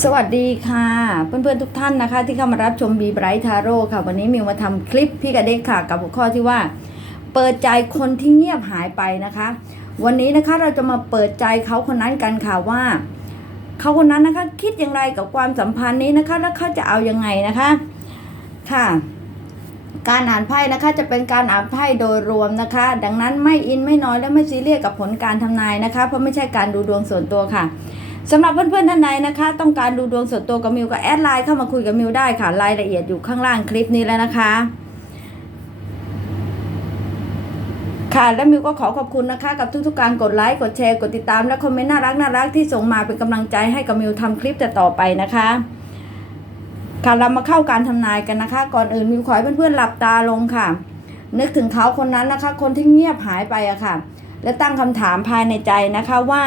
สวัสดีค่ะ เพื่อนๆทุกท่านนะคะ ที่เข้ามารับชมบีไบรท์ทาโร่ค่ะ วันนี้มิวมาทำคลิปพี่กระเด็กค่ะ กับหัวข้อที่ว่า เปิดใจคนที่เงียบหายไปนะคะ วันนี้นะคะเราจะมาเปิดใจเขาคนนั้นกันค่ะว่าเขาคนนั้นนะคะ คิดอย่างไรกับความสัมพันธ์นี้นะคะ แล้วเขาจะเอายังไงนะคะค่ะ การอ่านไพ่นะคะจะเป็นการอ่านไพ่โดยรวมนะคะ ดังนั้นไม่อินไม่น้อยและไม่ซีเรียสกับผลการทำนายนะคะ เพราะไม่ใช่การดูดวงส่วนตัวค่ะ สำหรับเพื่อนๆท่านใดนะคะ ต้องการดูดวงส่วนตัวกับมิวก็แอดไลน์เข้ามาคุยกับมิวได้ค่ะรายละเอียดอยู่ข้างล่างคลิปนี้แล้วนะคะค่ะและมิวก็ขอขอบคุณนะคะ กับทุกๆการกดไลค์กดแชร์กดติดตามและคอมเมนต์น่ารักน่ารักที่ส่งมาเป็นกำลังใจให้กับมิวทำคลิปต่อๆไปนะคะค่ะเรามาเข้าการทำนายกันนะคะ ก่อนอื่นมิวขอให้เพื่อนๆหลับตาลงค่ะ นึกถึงเขาคนนั้นนะคะ คนที่เงียบหายไปอะค่ะ และตั้งคำถามภายในใจนะคะว่า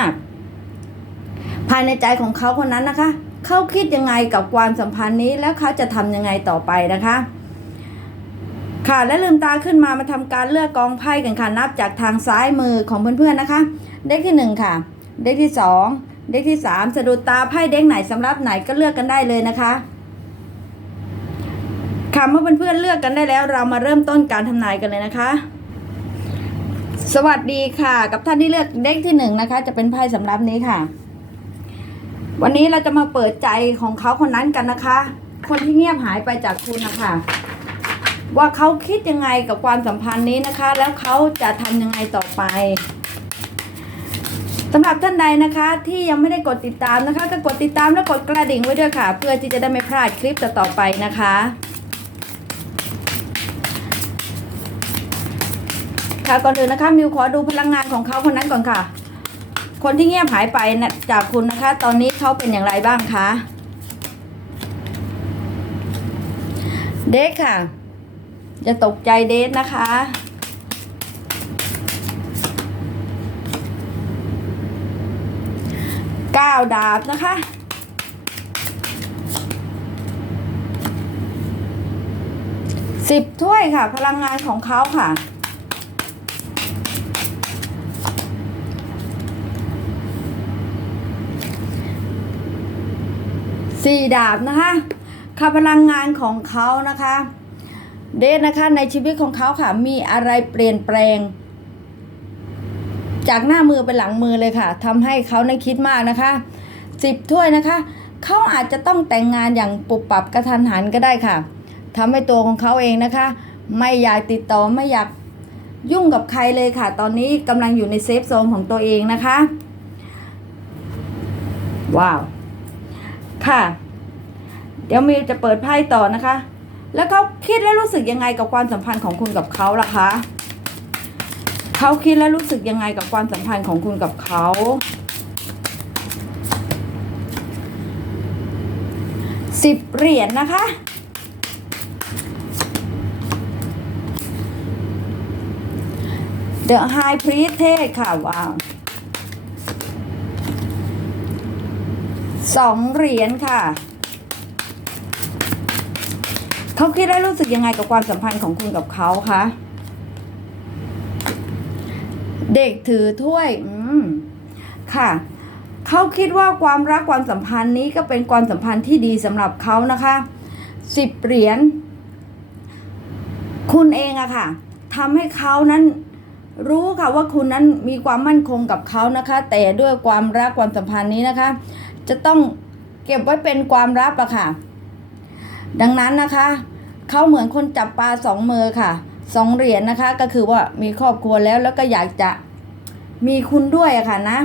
ภายในใจของเขาคนนั้นนะคะ เขาคิดยังไงกับความสัมพันธ์นี้แล้วเขาจะทำยังไงต่อไปนะคะ ค่ะและลืมตาขึ้นมามาทำการเลือกกองไพ่กันค่ะนับจากทางซ้ายมือของเพื่อนๆนะคะ เด็กที่หนึ่งค่ะ เด็กที่สองเด็กที่สามสะดุดตาไพ่เด็กไหนสำหรับไหนก็เลือกกันได้เลยนะคะค่ะเมื่อเพื่อนๆเลือกกันได้แล้ว เรามาเริ่มต้นการทำนายกันเลยนะคะ สวัสดีค่ะ กับท่านที่เลือกเด็กที่หนึ่งนะคะ จะเป็นไพ่สำรับนี้ค่ะ วันนี้เราจะมาเปิดใจของเขาคนนั้นกันนะคะ คนที่เงียบหายไปจากคุณนะคะว่าเขาคิดยังไงกับความสัมพันธ์นี้นะคะ แล้วเขาจะทำยังไงต่อไปสำหรับท่านใดนะคะที่ยังไม่ได้กดติดตามนะคะ ก็กดติดตามและกดกระดิ่งไว้ด้วยค่ะ เพื่อที่จะได้ไม่พลาดคลิปต่อๆไปนะคะ ค่ะก่อนอื่นนะคะมิวขอดูพลังงานของเขาคนนั้นก่อนค่ะ คนที่เงียบหายไปนะจากคุณนะคะ ตอนนี้เขาเป็นอย่างไรบ้างคะ เดทค่ะ จะตกใจเดทนะคะเก้าดาบนะคะสิบถ้วยค่ะ พลังงานของเขาค่ะ สี่ดาบนะคะค่ะพลังงานของเขานะคะ เดทนะคะในชีวิตของเขาค่ะ มีอะไรเปลี่ยนแปลง จากหน้ามือไปหลังมือเลยค่ะทำให้เขาในนคิดมากนะคะสิบถ้วยนะคะเขาอาจจะต้องแต่งงานอย่างปุบปับกระทันหันก็ได้ค่ะทำให้ตัวของเขาเองนะคะ ไม่อยากติดต่อไม่อยากยุ่งกับใครเลยค่ะ ตอนนี้กำลังอยู่ในเซฟโซนของตัวเองนะคะ ว้าว ค่ะ เดี๋ยวมิวจะเปิดไพ่ต่อนะคะ แล้วเขาคิดและรู้สึกยังไงกับความสัมพันธ์ของคุณกับเขาล่ะคะเขาคิดและรู้สึกยังไงกับความสัมพันธ์ของคุณกับเขาสิบเหรียญนะคะ The High Priest เทศค่ะว้าว สองเหรียญค่ะเขาคิดได้รู้สึกยังไงกับความสัมพันธ์ของคุณกับเขาคะเด็กถือถ้วย อืม ค่ะ เขาคิดว่าความรักความสัมพันธ์นี้ก็เป็นความสัมพันธ์ที่ดีสำหรับเขานะคะสิบเหรียญ คุณเองอะค่ะทำให้เขานั้นรู้ค่ะว่าคุณนั้นมีความมั่นคงกับเขานะคะ แต่ด้วยความรักความสัมพันธ์นี้นะคะ จะต้องเก็บไว้เป็นความลับอะค่ะ ดังนั้นนะคะเขาเหมือนคนจับปลาสองมือค่ะสองเหรียญนะคะ ก็คือว่ามีครอบครัวแล้วแล้วก็อยากจะมีคุณด้วยอะค่ะนะ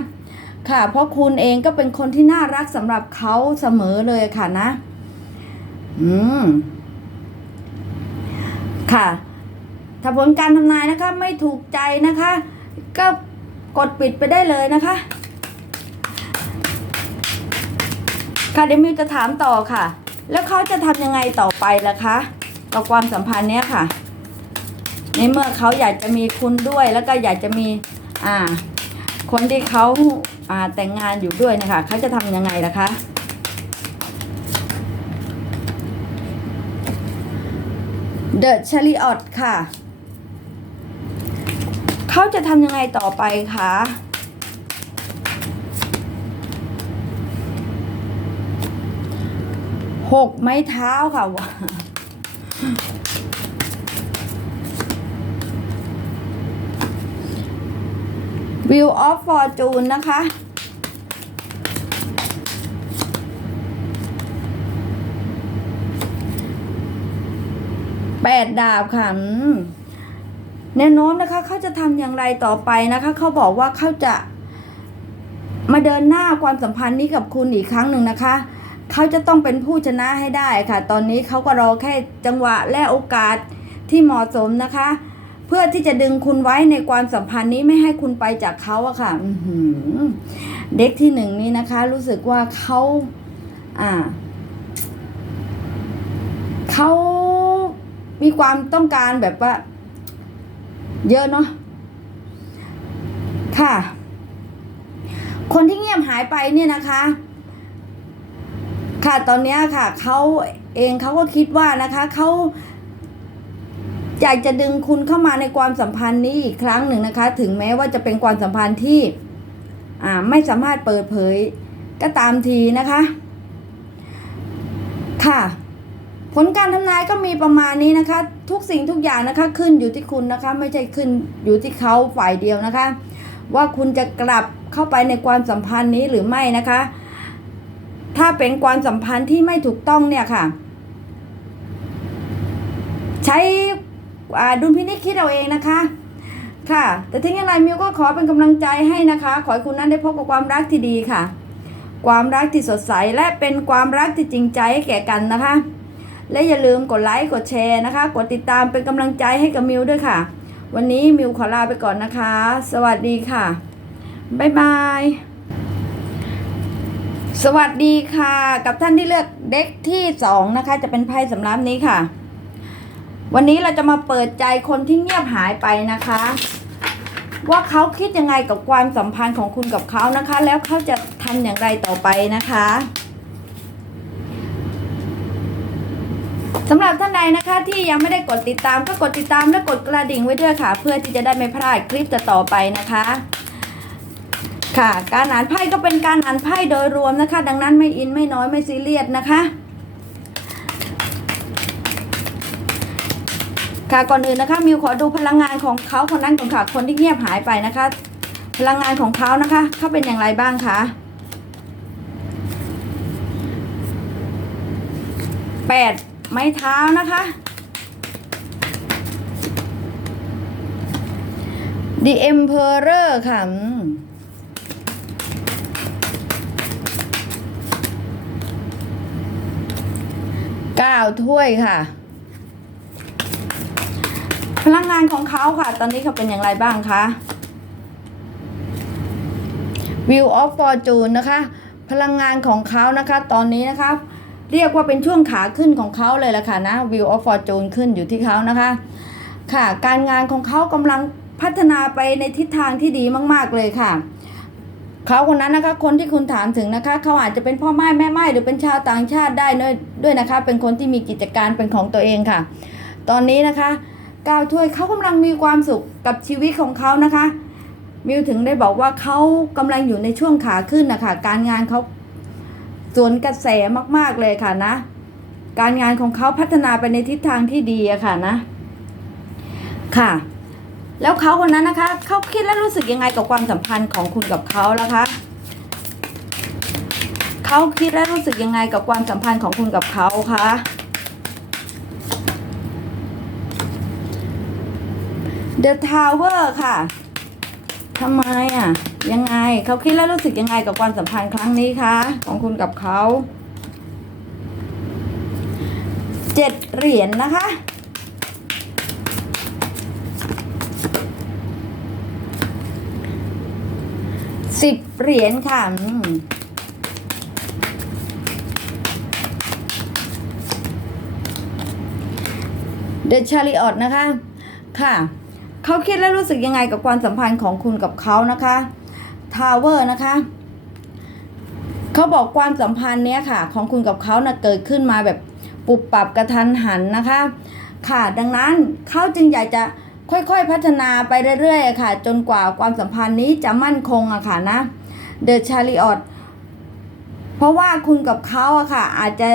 ค่ะ เพราะคุณเองก็เป็นคนที่น่ารักสำหรับเขาเสมอเลยค่ะนะ อืม ค่ะ ถ้าผลการทำนายนะคะ ไม่ถูกใจนะคะ ก็กดปิดไปได้เลยนะคะ ค่ะเดมิวจะถามต่อค่ะ แล้วเขาจะทำยังไงต่อไปล่ะคะกับความสัมพันธ์เนี้ยค่ะ ในเมื่อเขาอยากจะมีคุณด้วยแล้วก็อยากจะมีอ่า คนที่เขาอ่าแต่งงานอยู่ด้วยนะคะเขาจะทำยังไงล่ะคะ The Chariot ค่ะ เขาจะทำยังไงต่อไปคะ หกไม้เท้าค่ะว้าวิวออฟฟอร์จูนนะคะ แปดดาบค่ะแนวโน้มนะคะเขาจะทำอย่างไรต่อไปนะคะ เขาบอกว่าเขาจะมาเดินหน้าความสัมพันธ์นี้กับคุณอีกครั้งหนึ่งนะคะ เขาจะต้องเป็นผู้ชนะให้ได้ค่ะ ตอนนี้เขาก็รอแค่จังหวะและโอกาสที่เหมาะสมนะคะ เพื่อที่จะดึงคุณไว้ในความสัมพันธ์นี้ไม่ให้คุณไปจากเขาอะค่ะเด็กที่หนึ่งนี้นะคะ รู้สึกว่าเขาอ่าเขามีความต้องการแบบว่า เยอะเนาะค่ะ คนที่เงียบหายไปเนี่ยนะคะ ค่ะตอนนี้ค่ะเขาเองเขาก็คิดว่านะคะเขาอยากจะดึงคุณเข้ามาในความสัมพันธ์นี้อีกครั้งหนึ่งนะคะ ถึงแม้ว่าจะเป็นความสัมพันธ์ที่อ่าไม่สามารถเปิดเผยก็ตามทีนะคะ ค่ะ ผลการทำนายก็มีประมาณนี้นะคะ ทุกสิ่งทุกอย่างนะคะ ขึ้นอยู่ที่คุณนะคะ ไม่ใช่ขึ้นอยู่ที่เขาฝ่ายเดียวนะคะ ว่าคุณจะกลับเข้าไปในความสัมพันธ์นี้หรือไม่นะคะ ถ้าเป็นความสัมพันธ์ที่ไม่ถูกต้องเนี่ยค่ะ ใช้อาดุลพินิจคิดเอาเองนะคะ ค่ะ แต่ถึงอย่างไรมิวก็ขอเป็นกำลังใจให้นะคะ ขอให้คุณนั้นได้พบกับความรักที่ดีค่ะ ความรักที่สดใสและเป็นความรักที่จริงใจให้แก่กันนะคะ และอย่าลืมกดไลค์กดแชร์นะคะ กดติดตามเป็นกำลังใจให้กับมิวด้วยค่ะ วันนี้มิวขอลาไปก่อนนะคะ สวัสดีค่ะบ๊ายบาย สวัสดีค่ะ กับท่านที่เลือกเด็กที่สองนะคะ จะเป็นไพ่สำรับนี้ค่ะ วันนี้เราจะมาเปิดใจคนที่เงียบหายไปนะคะ ว่าเขาคิดยังไงกับความสัมพันธ์ของคุณกับเขานะคะ แล้วเขาจะทำอย่างไรต่อไปนะคะสำหรับท่านใดนะคะที่ยังไม่ได้กดติดตามก็กดติดตามและกดกระดิ่งไว้ด้วยค่ะ เพื่อที่จะได้ไม่พลาดคลิปต่อไปนะคะ ค่ะการอ่านไพ่ก็เป็นการอ่านไพ่โดยรวมนะคะ ดังนั้นไม่อินไม่น้อยไม่ซีเรียสนะคะค่ะก่อนอื่นนะคะมิวขอดูพลังงานของเขาคนนั้นของค่ะคนที่เงียบหายไปนะคะ พลังงานของเขานะคะเขาเป็นอย่างไรบ้างคะแปดไม้เท้านะคะ The Emperor ค่ะ อืมเก้าถ้วยค่ะ พลังงานของเขาค่ะ ตอนนี้เขาเป็นอย่างไรบ้างคะ View of Fortune นะคะ พลังงานของเขานะคะ ตอนนี้นะคะ เรียกว่าเป็นช่วงขาขึ้นของเขาเลยละค่ะนะ View of Fortune ขึ้นอยู่ที่เขานะคะ ค่ะ การงานของเขากำลังพัฒนาไปในทิศทางที่ดีมาก ๆ เลยค่ะ เขาคนนั้นนะคะคนที่คุณถามถึงนะคะเขาอาจจะเป็นพ่อไม้แม่ไม้หรือเป็นชาวต่างชาติได้ด้วยด้วยนะคะ เป็นคนที่มีกิจการเป็นของตัวเองค่ะ ตอนนี้นะคะก้าวถ้วยเขากำลังมีความสุขกับชีวิตของเขานะคะมิวถึงได้บอกว่าเขากำลังอยู่ในช่วงขาขึ้นนะคะการงานเขาสวนกระแสมาก ๆเลยค่ะนะ การงานของเขาพัฒนาไปในทิศทางที่ดีอะค่ะนะ ค่ะ แล้วเขาคนนั้นนะคะเขาคิดและรู้สึกยังไงกับความสัมพันธ์ของคุณกับเขาล่ะคะเขาคิดและรู้สึกยังไงกับความสัมพันธ์ของคุณกับเขาคะ The Tower ค่ะทำไมอะ ยังไงเขาคิดแล้วรู้สึกยังไงกับความสัมพันธ์ครั้งนี้คะของคุณกับเขาเจ็ดเหรียญนนะคะ สิบเหรียญค่ะเดชาริออตนะคะ ค่ะ เขาคิดและรู้สึกยังไงกับความสัมพันธ์ของคุณกับเขานะคะ ทาวเวอร์นะคะ เขาบอกความสัมพันธ์เนี้ยค่ะ ของคุณกับเขานะ่ะเกิดขึ้นมาแบบปุบปรับกระทันหันนะคะ ค่ะ ดังนั้นเขาจึงอยากจะ ค่อยๆพัฒนาไปเรื่อยๆค่ะ จนกว่าความสัมพันธ์นี้จะมั่นคงอะค่ะนะเดอะชาริออตเพราะว่าคุณกับเขาอะค่ะ อาจจะ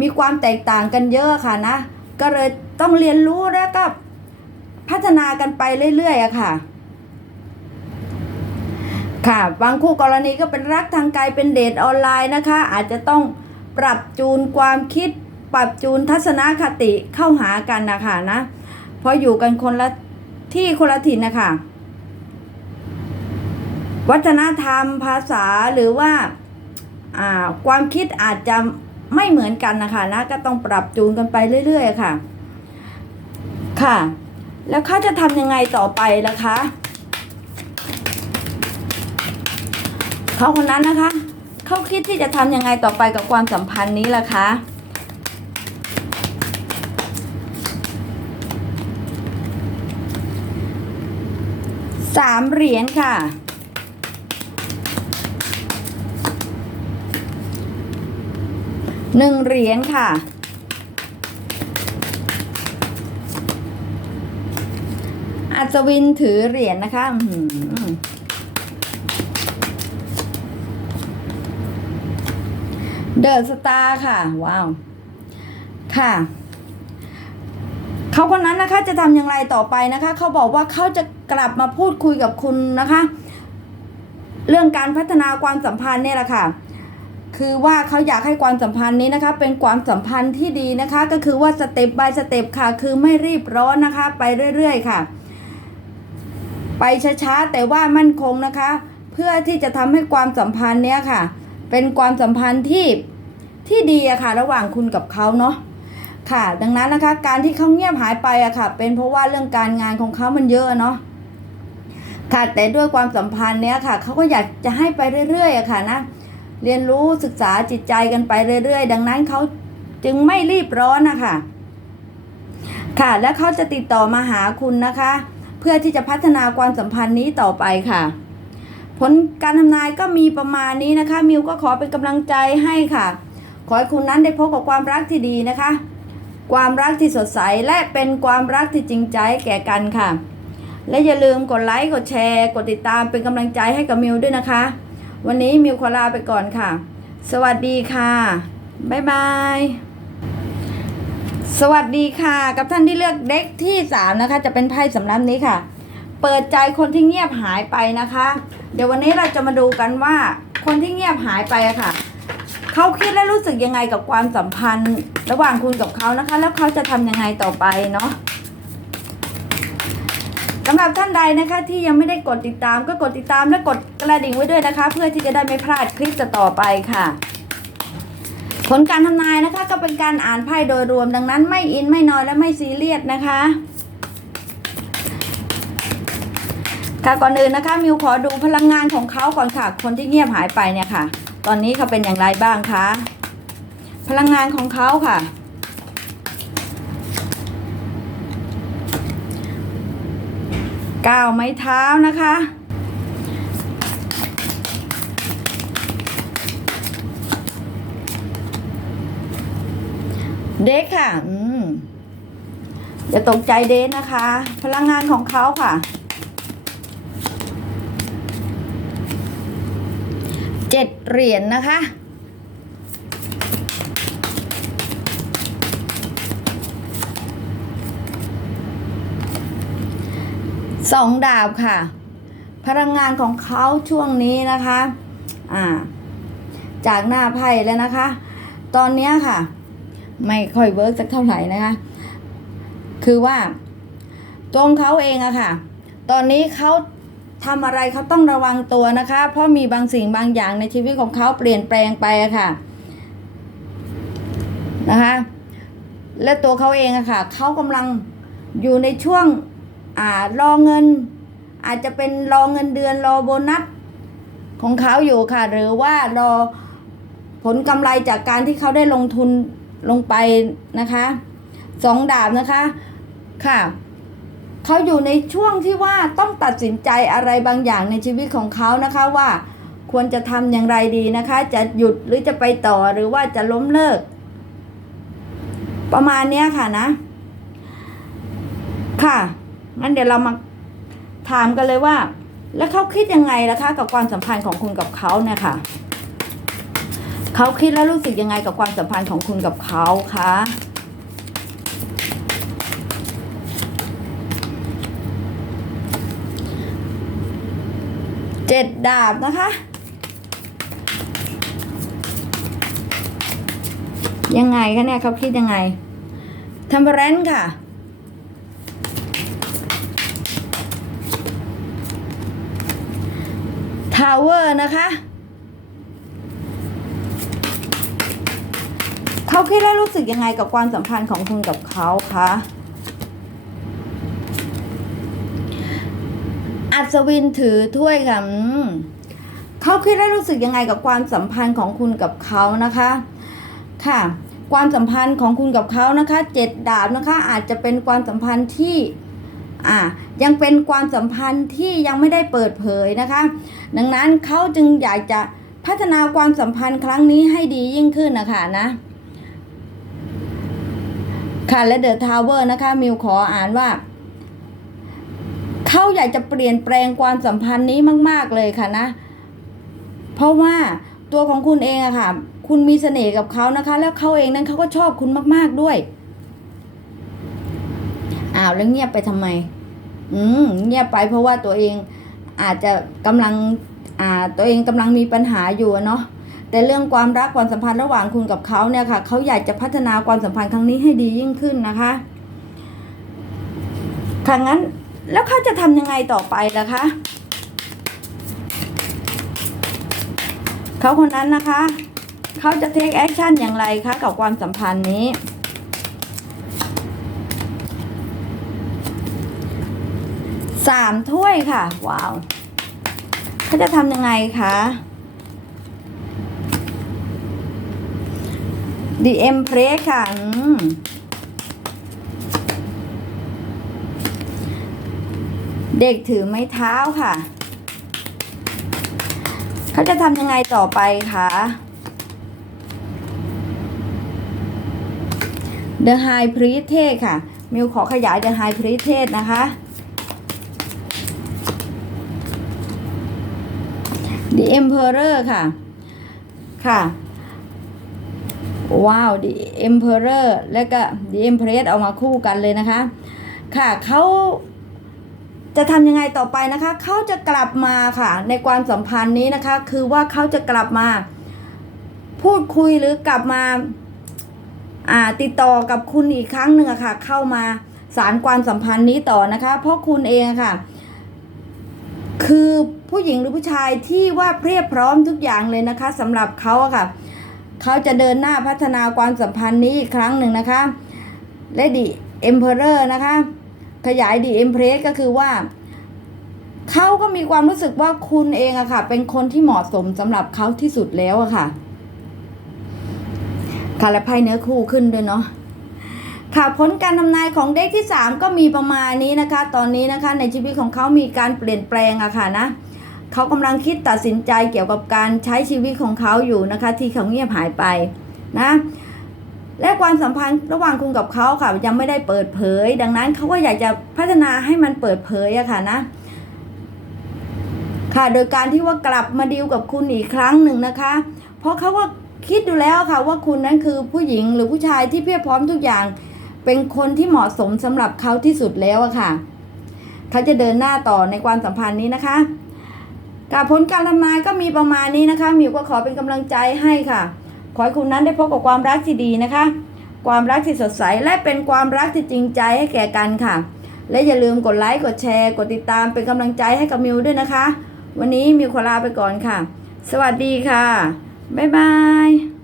มีความแตกต่างกันเยอะค่ะนะ ก็เลยต้องเรียนรู้แล้วก็พัฒนากันไปเรื่อยๆอะค่ะ ค่ะบางคู่กรณีก็เป็นรักทางไกลเป็นเดทออนไลน์นะคะ อาจจะต้องปรับจูนความคิด ปรับจูนทัศนคติเข้าหากันนะคะนะเพราะอยู่กันคนละ ที่คนละถิ่นนะคะวัฒนธรรมภาษาหรือว่าอ่าความคิดอาจจะไม่เหมือนกันนะคะนะก็ต้องปรับจูนกันไปเรื่อย ๆ ค่ะ ค่ะ แล้วเขาจะทำยังไงต่อไปล่ะคะเขาคนนั้นนะคะเขาคิดที่จะทำยังไงต่อไปกับความสัมพันธ์นี้ล่ะคะ สามเหรียญค่ะ หนึ่งเหรียญค่ะ อัศวินถือเหรียญนะคะเดอะสตาร์ค่ะ ว้าว ค่ะ เขาคนนั้นนะคะจะทำอย่างไรต่อไปนะคะ เขาบอกว่าเขาจะ กลับมาพูดคุยกับคุณนะคะ เรื่องการพัฒนาความสัมพันธ์เนี่ยแหละค่ะ คือว่าเขาอยากให้ความสัมพันธ์นี้นะคะ เป็นความสัมพันธ์ที่ดีนะคะ ก็คือว่าสเต็ป by สเต็ปค่ะ คือไม่รีบร้อนนะคะ ไปเรื่อยๆค่ะ ไปช้าๆแต่ว่ามั่นคงนะคะ เพื่อที่จะทำให้ความสัมพันธ์เนี้ยค่ะ เป็นความสัมพันธ์ที่ที่ดีอะค่ะ ระหว่างคุณกับเขาเนาะค่ะ ดังนั้นนะคะ การที่เขาเงียบหายไปอะค่ะ เป็นเพราะว่าเรื่องการงานของเขามันเยอะเนาะ ค่ะแต่ด้วยความสัมพันธ์เนี้ยค่ะเขาก็อยากจะให้ไปเรื่อยๆอะค่ะนะเรียนรู้ศึกษาจิตใจกันไปเรื่อย ๆ ดังนั้นเขาจึงไม่รีบร้อนนะคะค่ะ และเขาจะติดต่อมาหาคุณนะคะ เพื่อที่จะพัฒนาความสัมพันธ์นี้ต่อไปค่ะ ผลการทำนายก็มีประมาณนี้นะคะ มิวก็ขอเป็นกำลังใจให้ค่ะ ขอให้คุณนั้นได้พบกับความรักที่ดีนะคะ ความรักที่สดใสและเป็นความรักที่จริงใจแก่กันค่ะ และอย่าลืมกดไลค์กดแชร์ กดติดตามเป็นกำลังใจให้กับมิวด้วยนะคะ วันนี้มิวขอลาไปก่อนค่ะ สวัสดีค่ะ บ๊ายบาย สวัสดีค่ะ กับท่านที่เลือกเด็กที่สามนะคะ จะเป็นไพ่สำรับนี้ค่ะ เปิดใจคนที่เงียบหายไปนะคะ เดี๋ยววันนี้เราจะมาดูกันว่า คนที่เงียบหายไปอะค่ะเขาคิดและรู้สึกยังไงกับความสัมพันธ์ ระหว่างคุณกับเขานะคะ แล้วเขาจะทำยังไงต่อไปเนาะ สำหรับท่านใดนะคะที่ยังไม่ได้กดติดตามก็กดติดตามและกดกระดิ่งไว้ด้วยนะคะ เพื่อที่จะได้ไม่พลาดคลิปต่อไปค่ะ ผลการทำนายนะคะก็เป็นการอ่านไพ่โดยรวมดังนั้นไม่อินไม่น้อยและไม่ซีเรียสนะคะค่ะก่อนอื่นนะคะมิวขอดูพลังงานของเขาก่อนค่ะ คนที่เงียบหายไปเนี่ยค่ะ ตอนนี้เขาเป็นอย่างไรบ้างคะพลังงานของเขาค่ะ ก้าวไม้เท้านะคะ เด็กค่ะ อืมอย่าตกใจเดทนะคะ พลังงานของเขาค่ะ เจ็ดเหรียญนะคะ สองดาบค่ะ พลังงานของเขาช่วงนี้นะคะอ่าจากหน้าไพ่แล้วนะคะ ตอนนี้ค่ะ ไม่ค่อยเวิร์กสักเท่าไหร่นะคะ คือว่าตัวของเขาเองอะค่ะ ตอนนี้เขาทำอะไรเขาต้องระวังตัวนะคะ เพราะมีบางสิ่งบางอย่างในชีวิตของเขาเปลี่ยนแปลงไปอะค่ะนะคะ และตัวเขาเองอะค่ะเขากำลังอยู่ในช่วง รอเงิน อาจจะเป็นรอเงินเดือนรอโบนัสของเขาอยู่ค่ะ หรือว่ารอผลกำไรจากการที่เขาได้ลงทุนลงไปนะคะสองดาบนะคะค่ะเขาอยู่ในช่วงที่ว่าต้องตัดสินใจอะไรบางอย่างในชีวิตของเขานะคะว่าควรจะทำอย่างไรดีนะคะ จะหยุดหรือจะไปต่อหรือว่าจะล้มเลิก ประมาณนี้ค่ะนะ ค่ะ งั้นเดี๋ยวเรามาถามกันเลยว่า แล้วเขาคิดยังไงล่ะคะกับความสัมพันธ์ของคุณกับเขาเนี่ยค่ะเขาคิดแล้วรู้สึกยังไงกับความสัมพันธ์ของคุณกับเขาคะเจ็ดดาบนะคะ ยังไงคะเนี่ยเขาคิดยังไงทำเรนค่ะาวเวอร์นะคะเขาคิดแล้วรู้สึกยังไงกับความสัมพันธ์ของคุณกับเขาคะอัศวินถือถ้วยค่ะเขาคิดแล้วรู้สึกยังไงกับความสัมพันธ์ของคุณกับเขานะคะ ค่ะ ความสัมพันธ์ของคุณกับเขานะคะเจ็ดดาบนะคะ อาจจะเป็นความสัมพันธ์ที่ อ่ายังเป็นความสัมพันธ์ที่ยังไม่ได้เปิดเผยนะคะ ดังนั้นเขาจึงอยากจะพัฒนาความสัมพันธ์ครั้งนี้ให้ดียิ่งขึ้นนะคะนะค่ะและเดอะทาวเวอร์นะคะมิวขออ่านว่าเขาอยากจะเปลี่ยนแปลงความสัมพันธ์นี้มาก ๆเลยค่ะนะ เพราะว่าตัวของคุณเองอะค่ะ คุณมีเสน่ห์กับเขานะคะ แล้วเขาเองนั้นเขาก็ชอบคุณมาก ๆด้วย อ้าวแล้วเงียบไปทำไม อืมเงียบไปเพราะว่าตัวเองอาจจะกำลังอ่าตัวเองกำลังมีปัญหาอยู่เนาะแต่เรื่องความรักความสัมพันธ์ระหว่างคุณกับเขาเนี่ยค่ะเขาอยากจะพัฒนาความสัมพันธ์ครั้งนี้ให้ดียิ่งขึ้นนะคะค่ะงั้นแล้วเขาจะทำยังไงต่อไปล่ะคะเขาคนนั้นนะคะ เขาจะเทคแอคชั่นอย่างไรคะกับความสัมพันธ์นี้ สามถ้วยค่ะ ว้าวเขาจะทำยังไงคะ The Empress ค่ะเด็กถือไม้เท้าค่ะ เขาจะทำยังไงต่อไปคะ The High Priestess ค่ะ มิวขอขยาย The High Priestess นะคะ The Emperor ค่ะ ค่ะ ว้าว The Emperor และก็ The Empress เอามาคู่กันเลยนะคะ ค่ะเขาจะทำยังไงต่อไปนะคะ เขาจะกลับมาค่ะ ในความสัมพันธ์นี้นะคะ คือว่าเขาจะกลับมา พูดคุยหรือกลับมาอ่าติดต่อกับคุณอีกครั้งหนึ่งอะค่ะ เข้ามาสารความสัมพันธ์นี้ต่อนะคะ เพราะคุณเองค่ะ คือผู้หญิงหรือผู้ชายที่ว่าเพรียบพร้อมทุกอย่างเลยนะคะสำหรับเขาอะค่ะเขาจะเดินหน้าพัฒนาความสัมพันธ์นี้อีกครั้งหนึ่งนะคะและดิเอ็มเพอเรอร์นะคะ ขยายดิเอ็มเพรสก็คือว่าเขาก็มีความรู้สึกว่าคุณเองอะค่ะ เป็นคนที่เหมาะสมสำหรับเขาที่สุดแล้วอะค่ะค่ะและไพ่เนื้อคู่ขึ้นด้วยเนาะ ค่ะผลการทำนายของเด็กที่ 3 ก็มีประมาณนี้นะคะ ตอนนี้นะคะในชีวิตของเขามีการเปลี่ยนแปลงอะค่ะนะเขากำลังคิดตัดสินใจเกี่ยวกับการใช้ชีวิตของเขาอยู่นะคะ ที่เขาเงียบหายไปนะและความสัมพันธ์ระหว่างคุณกับเขาค่ะยังไม่ได้เปิดเผย ดังนั้นเขาก็อยากจะพัฒนาให้มันเปิดเผยอะค่ะนะ ค่ะโดยการที่ว่ากลับมาดีลกับคุณอีกครั้งหนึ่งนะคะ เพราะเขาว่าคิดดูแล้วค่ะว่าคุณนั้นคือผู้หญิงหรือผู้ชายที่เพียบพร้อมทุกอย่าง เป็นคนที่เหมาะสมสำหรับเขาที่สุดแล้วอะค่ะ เขาจะเดินหน้าต่อในความสัมพันธ์นี้นะคะกับผลการทำนายก็มีประมาณนี้นะคะมิวก็ขอเป็นกำลังใจให้ค่ะ ขอให้คุณนั้นได้พบกับความรักที่ดีนะคะ ความรักที่สดใสและเป็นความรักที่จริงใจให้แก่กันค่ะ และอย่าลืมกดไลค์กดแชร์ กดติดตามเป็นกำลังใจให้กับมิวด้วยนะคะ วันนี้มิวขอลาไปก่อนค่ะ สวัสดีค่ะ บ๊ายบาย